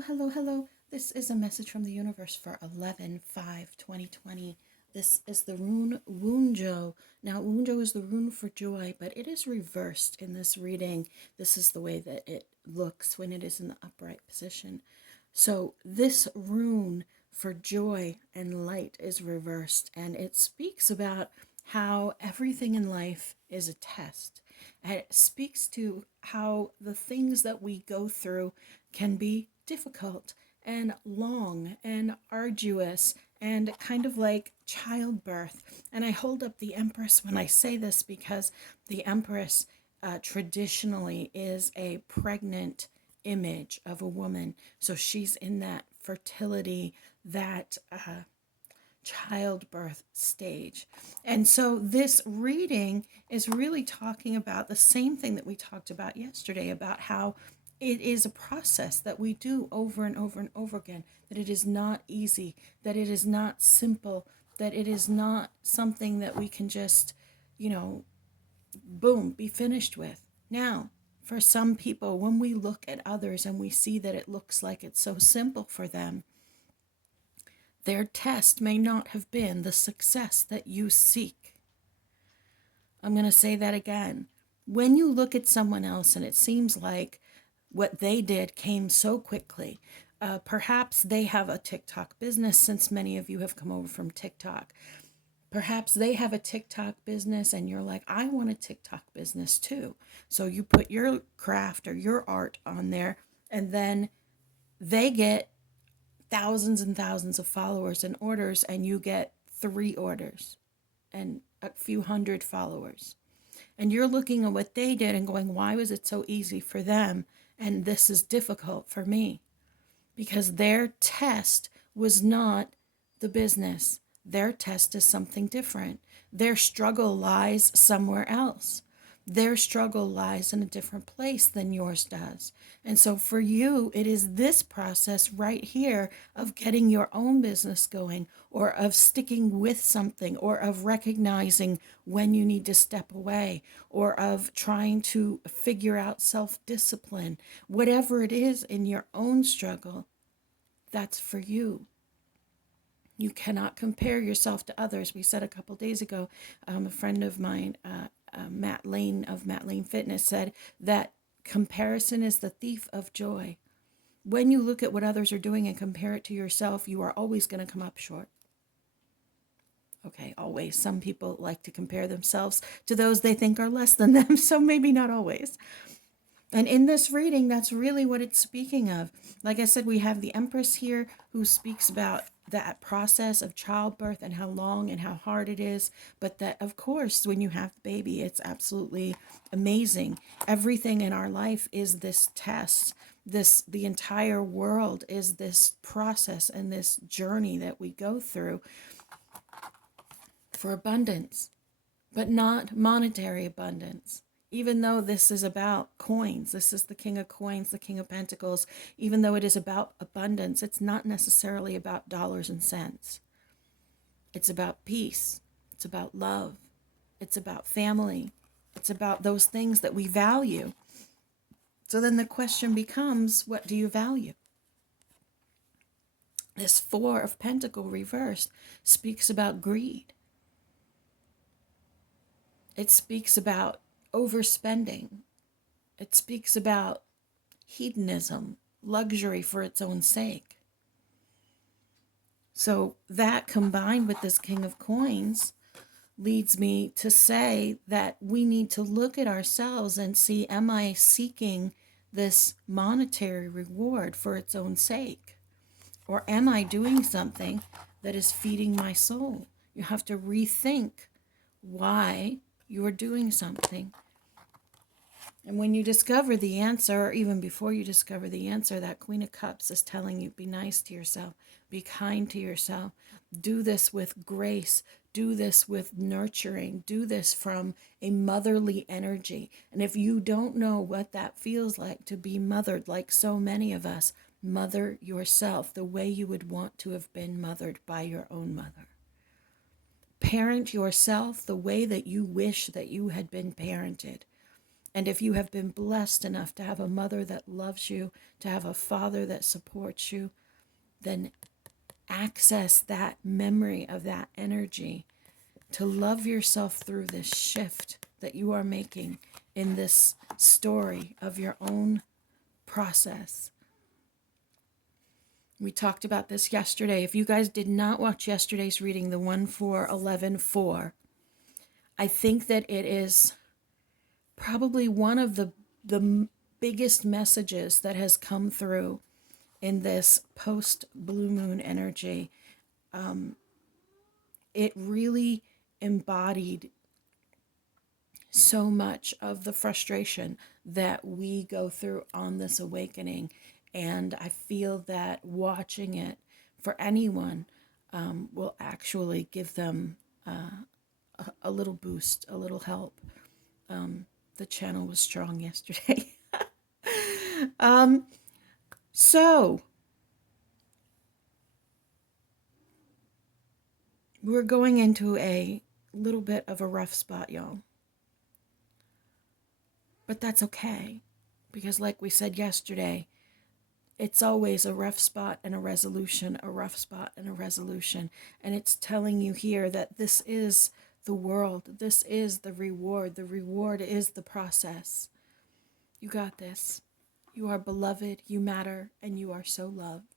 Hello. This is a message from the universe for 11/5/2020. This is the rune Wunjo. Now, Wunjo is the rune for joy, but it is reversed in this reading. This is the way that it looks when it is in the upright position. So, this rune for joy and light is reversed, and it speaks about how everything in life is a test. And it speaks to how the things that we go through can be difficult and long and arduous and kind of like childbirth. And I hold up the Empress when I say this because the Empress traditionally is a pregnant image of a woman. So she's in that fertility, that childbirth stage. And so this reading is really talking about the same thing that we talked about yesterday, about how it is a process that we do over and over and over again, that it is not easy, that it is not simple, that it is not something that we can just, boom, be finished with. Now, for some people, when we look at others and we see that it looks like it's so simple for them, their test may not have been the success that you seek. I'm going to say that again. When you look at someone else and it seems like what they did came so quickly, perhaps they have a TikTok business, since many of you have come over from TikTok. Perhaps they have a TikTok business and you're like, I want a TikTok business too. So you put your craft or your art on there, and then they get thousands and thousands of followers and orders, and you get 3 orders and a few hundred followers. And you're looking at what they did and going, why was it so easy for them? And this is difficult for me. Because their test was not the business. Their test is something different. Their struggle lies somewhere else. Their struggle lies in a different place than yours does. And so for you, it is this process right here of getting your own business going, or of sticking with something, or of recognizing when you need to step away, or of trying to figure out self-discipline. Whatever it is in your own struggle, that's for you. You cannot compare yourself to others. We said a couple days ago, a friend of mine, Matt Lane of Matt Lane Fitness, said that comparison is the thief of joy. When you look at what others are doing and compare it to yourself, you are always going to come up short. Okay, always. Some people like to compare themselves to those they think are less than them, so maybe not always. And in this reading, that's really what it's speaking of. Like I said, we have the Empress here who speaks about that process of childbirth and how long and how hard it is. But that, of course, when you have the baby, it's absolutely amazing. Everything in our life is this test. The entire world is this process and this journey that we go through for abundance, but not monetary abundance. Even though this is about coins, this is the King of Coins, the King of Pentacles, even though it is about abundance, it's not necessarily about dollars and cents. It's about peace. It's about love. It's about family. It's about those things that we value. So then the question becomes, what do you value? This 4 of Pentacles reversed speaks about greed. It speaks about overspending. It speaks about hedonism, luxury for its own sake. So that, combined with this King of Coins, leads me to say that we need to look at ourselves and see, am I seeking this monetary reward for its own sake? Or am I doing something that is feeding my soul? You have to rethink why you are doing something. And when you discover the answer, or even before you discover the answer, that Queen of Cups is telling you, be nice to yourself, be kind to yourself, do this with grace, do this with nurturing, do this from a motherly energy. And if you don't know what that feels like to be mothered, like so many of us, mother yourself the way you would want to have been mothered by your own mother. Parent yourself the way that you wish that you had been parented. And if you have been blessed enough to have a mother that loves you, to have a father that supports you, then access that memory of that energy to love yourself through this shift that you are making in this story of your own process. We talked about this yesterday. If you guys did not watch yesterday's reading, the 1/4/11/4, I think that it is probably one of the biggest messages that has come through in this post blue moon energy. It really embodied so much of the frustration that we go through on this awakening. And I feel that watching it for anyone will actually give them a little boost, a little help. The channel was strong yesterday. So, we're going into a little bit of a rough spot, y'all. But that's okay, because like we said yesterday, it's always a rough spot and a resolution, a rough spot and a resolution. And it's telling you here that this is the world. This is the reward. The reward is the process. You got this. You are beloved, you matter, and you are so loved.